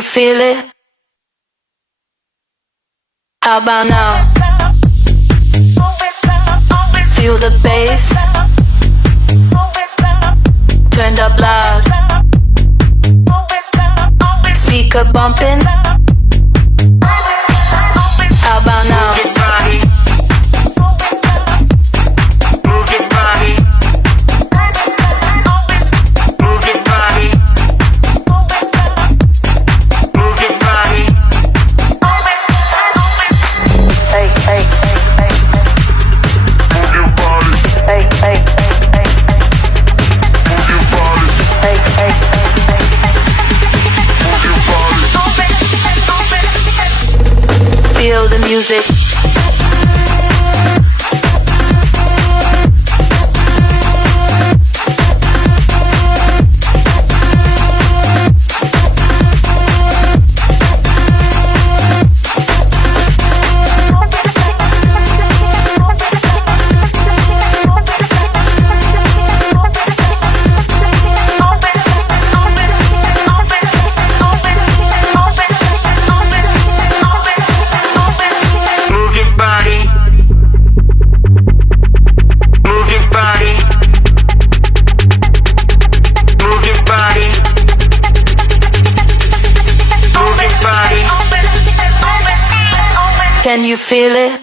you feel it? How about now? Feel the bass. Turned up loud. Speaker bumping. How about now? Feel the music. Can you feel it?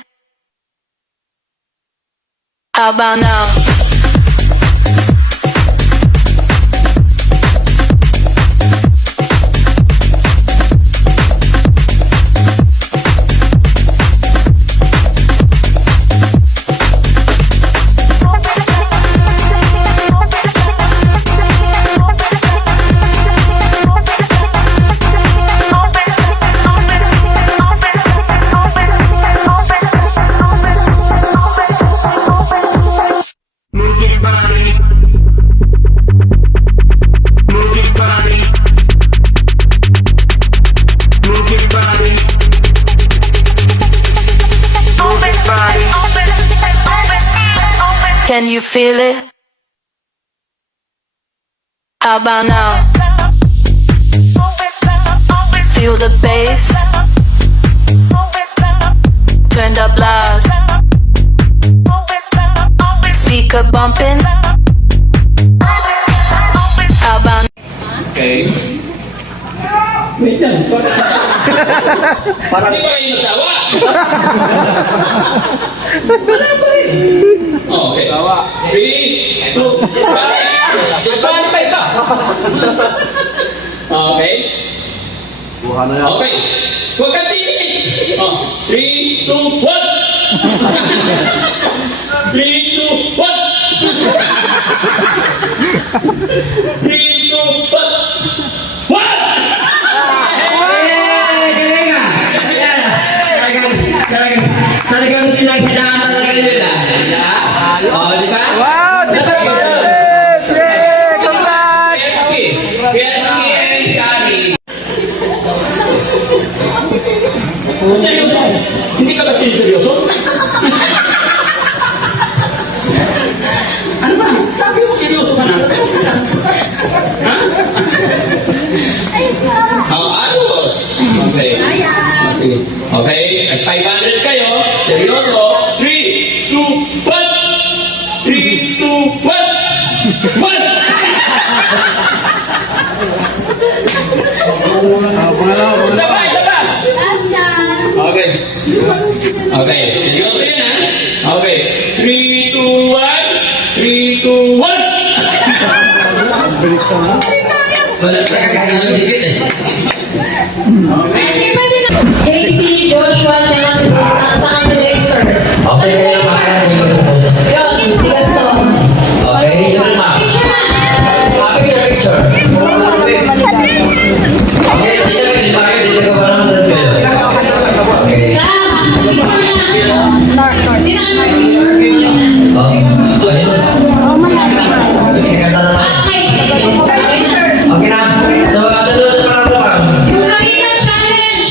How about now? Can you feel it? How about now? Feel the bass. Turned up loud. Speaker bumping. How about Okay. Wait lang. Parang hindi ko kayo masawa. Wala pa eh. Okay. 3, 2, 1. Just qualify ka. Okay. Buha na yan. Okay. Huwag kang tinig. 3, 2, 1. 3, 2, 1. 3, 2, 1. Talagang pinagdaan talaga yun ah. Oh, di ba? Wow! Congrats! Seryoso? Hindi ka ba seryoso? Ano ba? Sabi mo seryoso ka na? Ha? Ayos! Okay. Sige. Okay, at 500 kayo. Seryoso. 3, 2, 1. 3, 2, 1. 1! Isa pa! Okay. Okay, seryoso yan ha? Okay. 3, 2, 1. 3, 2, 1. Bilis ka na. Wala sa kagagawa dikit eh. Casey, Joshua, tsaka si saka si Dexter. Okay, kaya makakarap yung gusto. Yun, tigas to. Okay, picture na. Picture na! Picture. Okay, dito ka ba naman rin kayo? Okay. Sam, picture na! Hindi na kami picture. Kasi kata naman. Okay, sir. Okay na. So, sunod na pala po. Yung kanina challenge,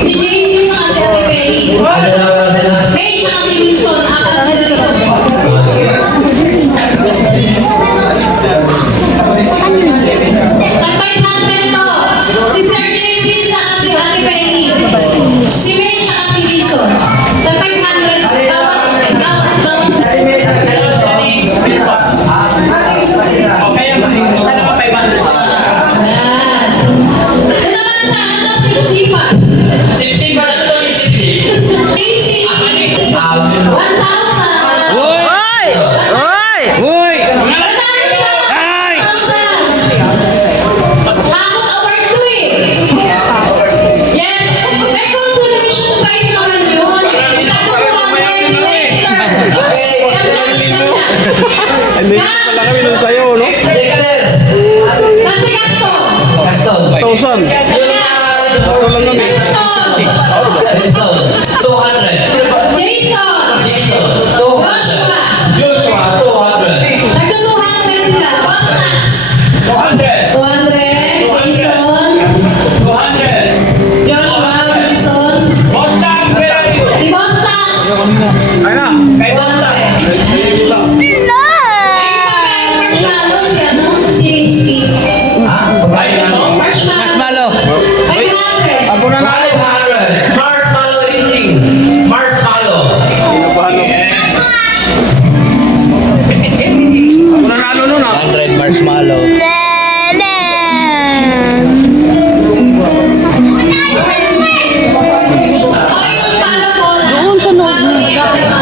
Si JC sa si Ate Penny. Ano na ba sila? May tsaka si Wilson, apat sila dito. Tag 500 to. Si Sir JC sa si Ate Penny. Si May tsaka si Wilson. Tag 500. Bawat. Ayan. Ito naman sa ano, si Sipa. Sip-sip ba na ito? Sip-sip. JC. 1,000. Hoy! Hoy! Hoy! Ay! Takot award to eh. Yes, may consolation prize naman yun. Takot award si Dexter. Hindi pala kami nung sayo, no? Dexter. Kasi Gaston. Gaston. 1,000. Ako lang kami. Gaston. Gaston. 200. Jason. Jason. 200. Joshua. Joshua. 200. Nagto 200 sila. Bostax. 200. 200. Jason. 200. Joshua. Wilson. Bostack, where are you? Si Bostax. Ay na. Kay Bostack. Marshmallow si ano? Si Rizky. Ha? Pagkain ano? Marshmallow. 500. Ako na na. 500. Marshmallow eating. Marshmallow. Ako na nalo nun, ah. 100 marshmallow. Doon sa loob.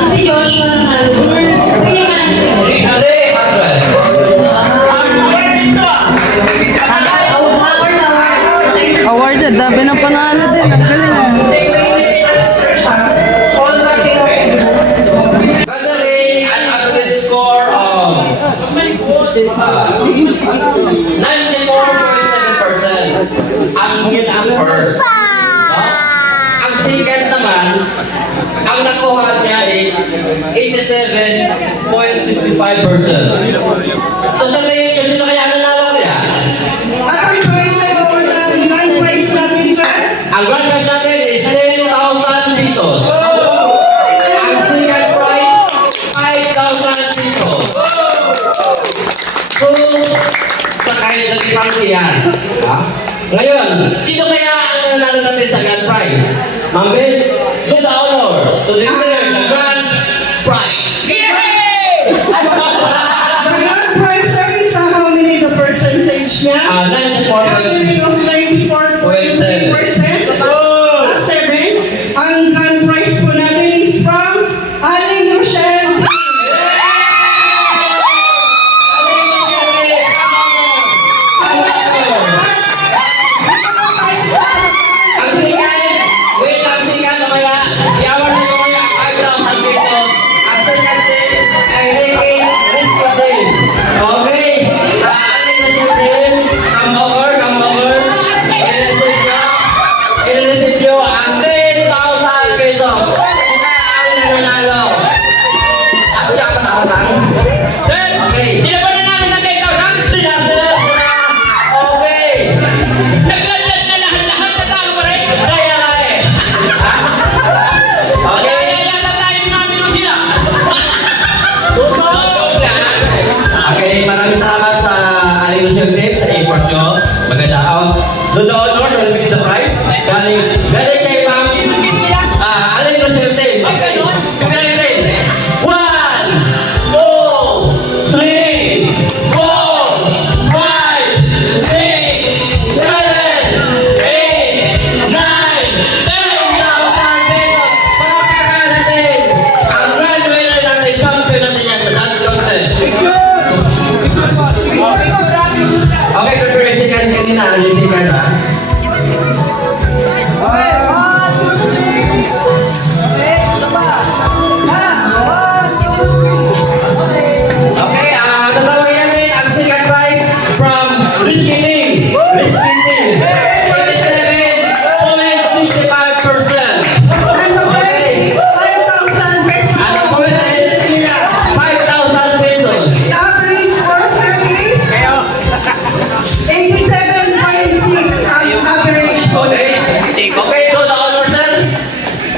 Si Joshua na 300. 300. Awarded, dami ng panalo din. Ang galing ah. Gathering an average score of 94.7%. Ang first. No? Ang second naman, ang nakuha niya is 87.65%. So sa tingin nyo, sino kaya nanalo kaya? Ang prices or the grand prize natin, sir? Ang grand prize natin is 10,000 pesos. Ang second prize, 5,000 pesos. Kung sakay ng ipang iyan. Ngayon, sino kaya ang nanalo natin sa grand prize? Ma'am Ben, do the honor to declare the grand prize. The grand prize, sir, is how many the percentage niya? 94%. Gathering of 94.3%. 7. Ang grand prize po natin is from Aling Rochelle. Ang sikat, wait, ang sikat na kaya, i-award nyo kaya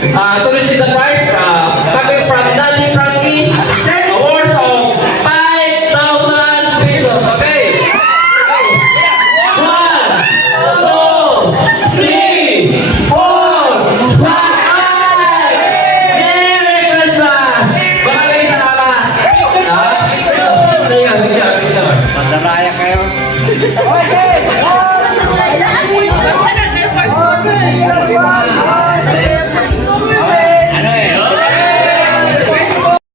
To receive the prize coming from Daddy Frankie, award of 5,000 pesos. Okay? 1, 2, 3, 4, 5! Merry Christmas! Maraming salamat! Madaraya kayo. Okay.